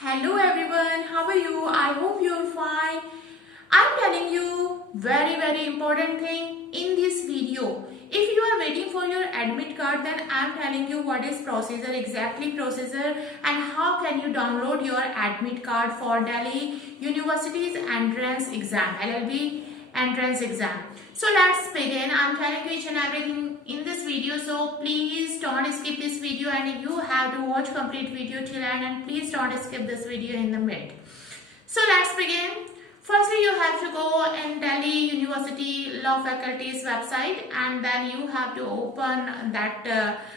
Hello everyone, how are you? I hope you're fine. I'm telling you very important thing in this video. If you are waiting for your admit card, then I'm telling you what is procedure, exactly procedure, and how can you download your admit card for Delhi University's entrance exam, LLB entrance exam. So let's begin. I'm telling you each and everything in this video, so please don't skip this video, and you have to watch complete video till end, and please don't skip this video in the mid. So let's begin. Firstly, you have to go in Delhi University Law Faculty's website, and then you have to open that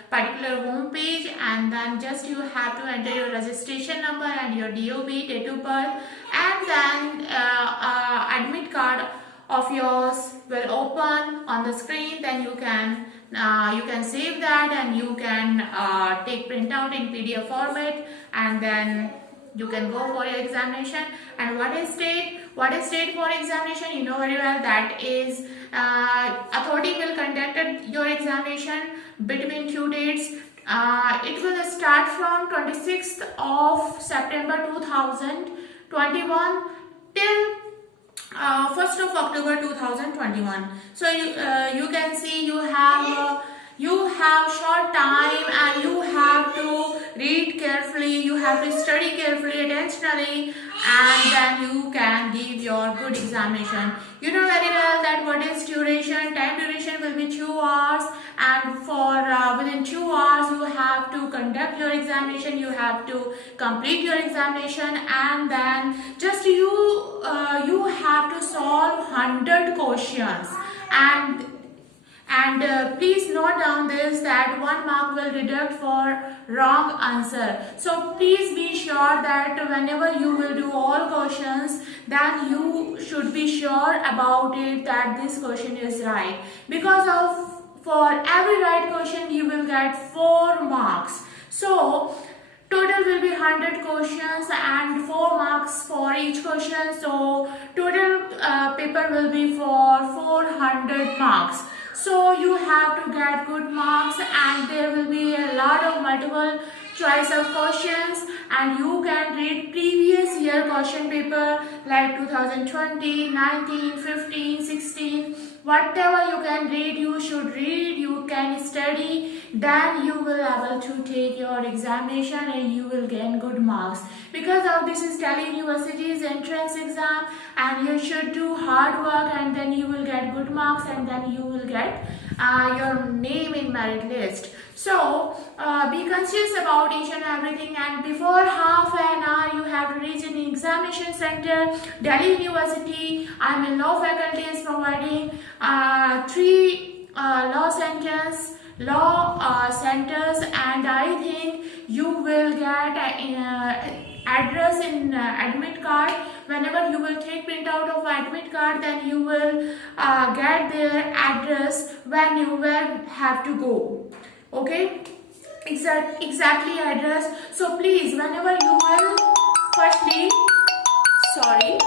particular home page, and then just you have to enter your registration number and your DOB, date of birth, and then admit card of yours will open on the screen. Then you can save that, and you can take printout in PDF format, and then you can go for your examination. And what is date for examination? You know very well, that is authority will conduct your examination between two dates. It will start from 26th of September 2021 till 1st of October 2021. So you can see you have short time, and you have to read carefully, you have to study carefully, attentionally, and then you can give your good examination. You know very well that what is duration. Time duration will be 2 hours, and for within 2 hours you have to conduct your examination, you have to complete your examination, and then just you have to solve 100 questions. And please note down this, that 1 mark will deduct for wrong answer. So please be sure that whenever you will do all questions, then you should be sure about it that this question is right. Because for every right question you will get 4 marks. So total will be 100 questions and 4 marks for each question. So total paper will be for 400 marks. So you have to get good marks, and there will be a lot of multiple choice of questions, and you can read previous year question paper like 2020, 19, 15, 16. Whatever you can read, you should read, you can study, then you will able to take your examination and you will gain good marks. Because of this is Delhi University's entrance exam, and you should do hard work, and then you will get good marks, and then you will get your name in merit list. So be conscious about each and everything, and before half an hour you have to reach an examination center. Delhi University, I'm in law faculty, is providing 3 law centers, and I think you will get address in admit card. Whenever you will take printout of admit card, then you will get their address when you will have to go. Okay, exactly address. So please, whenever you will, firstly, sorry,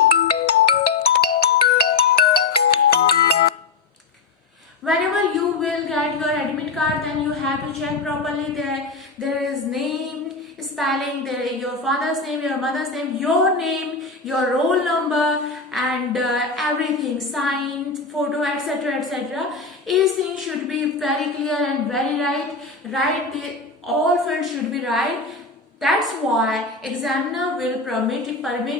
whenever you will get your admit card, then you have to check properly that there is name, spelling, there your father's name, your mother's name, your name, your roll number, and everything, signed, photo, etc. Each thing should be very clear and very right. All fields should be right. That's why examiner will permit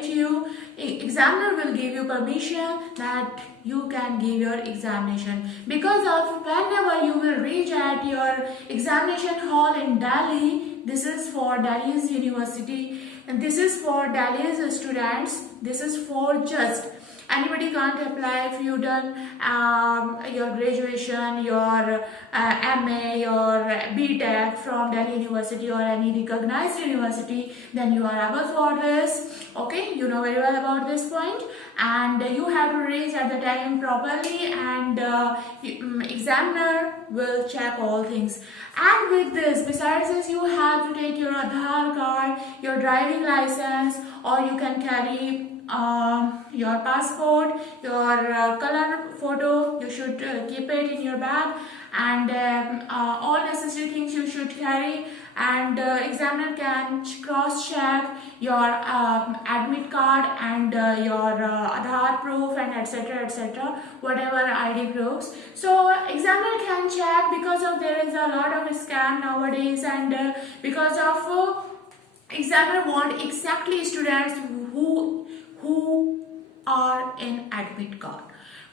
you. Examiner will give you permission that you can give your examination. Because of whenever you will reach at your examination hall in Delhi, this is for Delhi's university, and this is for Delhi's students. This is for just anybody can't apply. If you done your graduation, your MA, your BTech from Delhi University or any recognized university, then you are able for this. Okay, you know very well about this point, and you have to reach at the time properly, and examiner will check all things. And with this, besides this, you have to take your Aadhaar card, your driving license, or you can carry your passport, your color photo. You should keep it in your bag, and all necessary things you should carry. and examiner can cross check your admit card and your Aadhaar proof and etc, whatever ID proofs. So examiner can check, because of there is a lot of scam nowadays, and because of examiner want exactly students who are in admit card.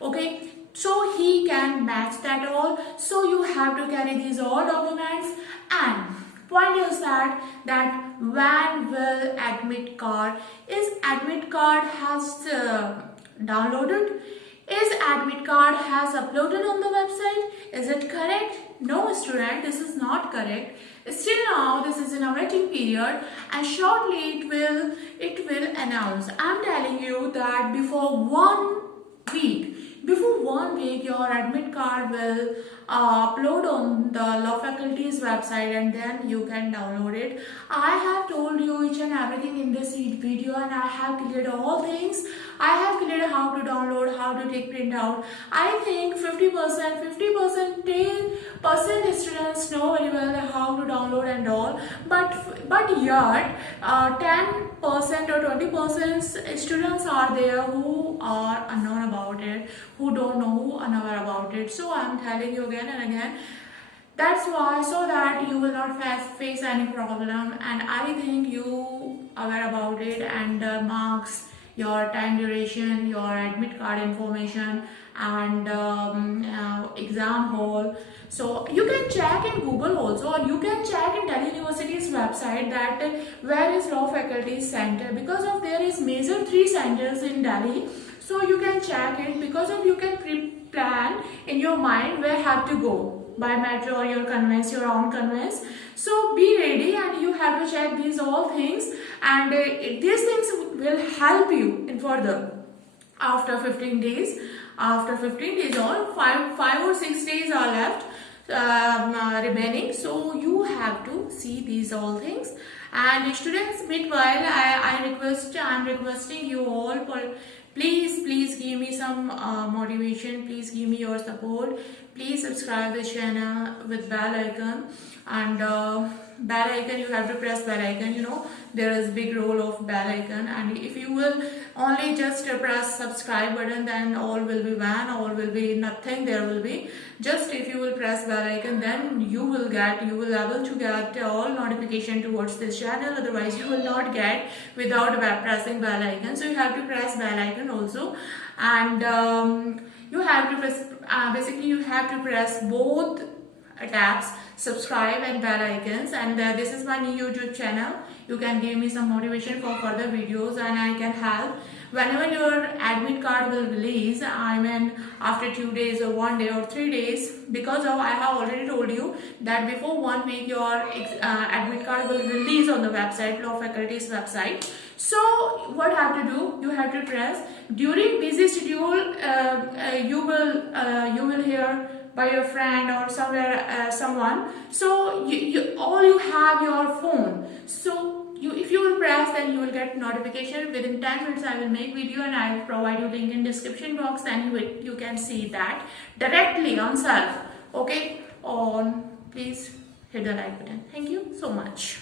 Okay, so he can match that all. So you have to carry these all documents. And point is that when will admit card has downloaded, is admit card has uploaded on the website? Is it correct? No student, this is not correct. Still now this is in a waiting period, and shortly it will announce. I'm telling you that before 1 week your admit card will upload on the law faculty's website, and then you can download it. I have told you each and everything in this video, and I have cleared all things. I have cleared how to download, how to take print out. I think 50% students know very well how to download and all, but yet 10% or 20% students are there who are unknown about it, who don't know, who are unaware about it. So I'm telling you again and again, that's why, so that you will not face any problem. And I think you aware about it, and marks, your time duration, your admit card information, and exam hall. So you can check in Google also, or you can check in Delhi University's website that where is law faculty center, because of there is major 3 centers in Delhi. So you can check it, because of you can plan in your mind where have to go, by metro or your conveyance, your own conveyance. So be ready, and you have to check these all things, and these things will help you in further. After 15 days, or 5 or 6 days are left remaining, so you have to see these all things. And students, meanwhile I'm requesting you all, please give me some motivation, please give me your support, please subscribe the channel with bell icon, and bell icon, you have to press bell icon. You know there is big role of bell icon, and if you will only just press subscribe button, then all will be van, all will be nothing. There will be just, if you will press bell icon, then you will able to get all notification towards this channel. Otherwise you will not get without pressing bell icon. So you have to press bell icon also, and you have to press basically you have to press both tabs, subscribe and bell icons. And this is my new YouTube channel. You can give me some motivation for further videos, and I can help whenever your admit card will release. I mean after 2 days or 1 day or 3 days, because of I have already told you that before 1 week your admit card will release on the website, law faculty's website. So what have to do, you have to press during busy schedule. You will hear by your friend or somewhere someone. So all you have your phone. So if you will press, then you will get notification. Within 10 minutes I will make video, and I will provide you link in description box, and you can see that directly on self. Okay, on please hit the like button. Thank you so much.